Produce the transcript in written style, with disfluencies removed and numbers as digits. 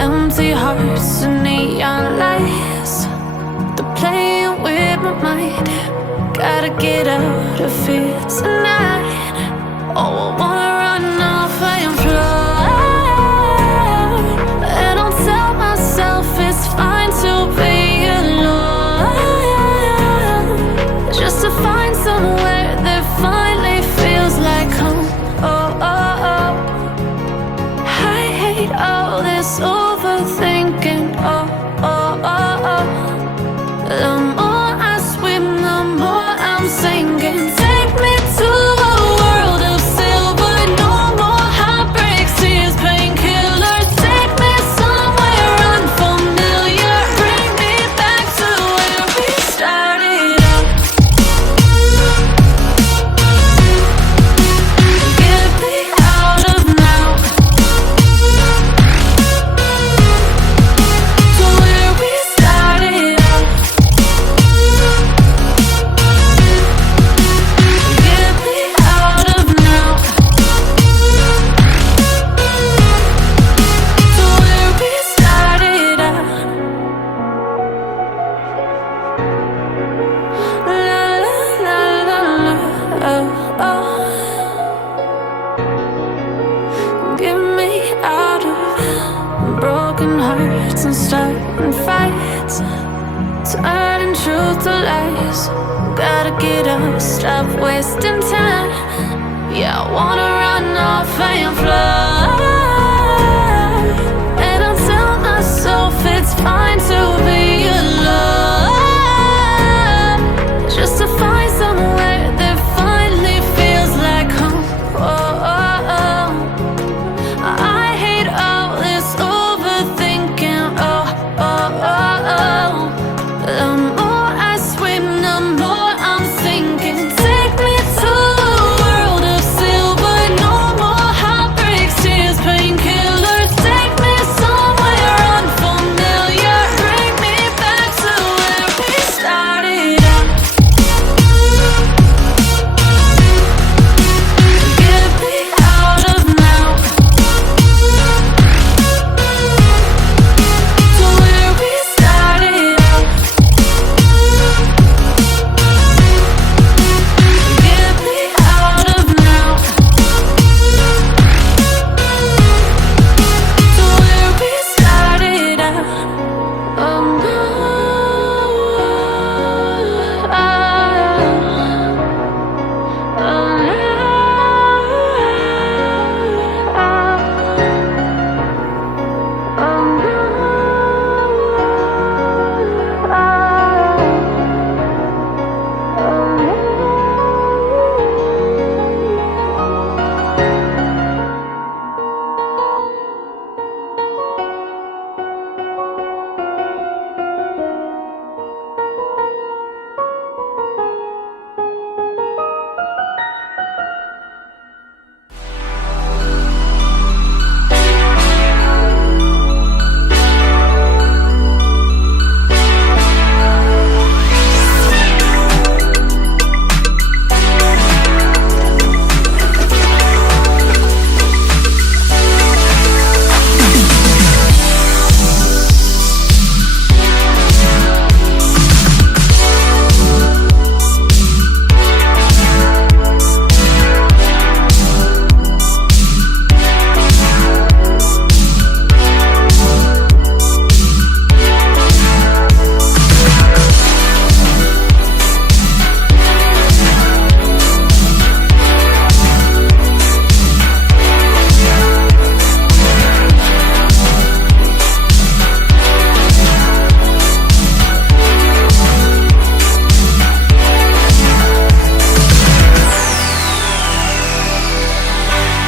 Empty hearts and neon lights, they're playing with my mind. Gotta get out of here tonight. Oh, I wanna run off and fly. And I'll tell myself it's fine to be alone, just to find somewhere that finally feels like home. Oh, oh, oh. I hate all this overthinking. Oh, oh, oh, oh. The more I swim, the more I'm sinking. Take me to a world of silver. No more heartbreaks, tears, painkillers. Take me somewhere unfamiliar. Bring me back to where we started out. Get me out of now, to where we started out. Get me out of now, to where we started out. La la la la la, oh oh. Get me out of broken hearts and starting fights, turning truth to lies. Gotta get up, stop wasting time. Yeah, I wanna run off and fly.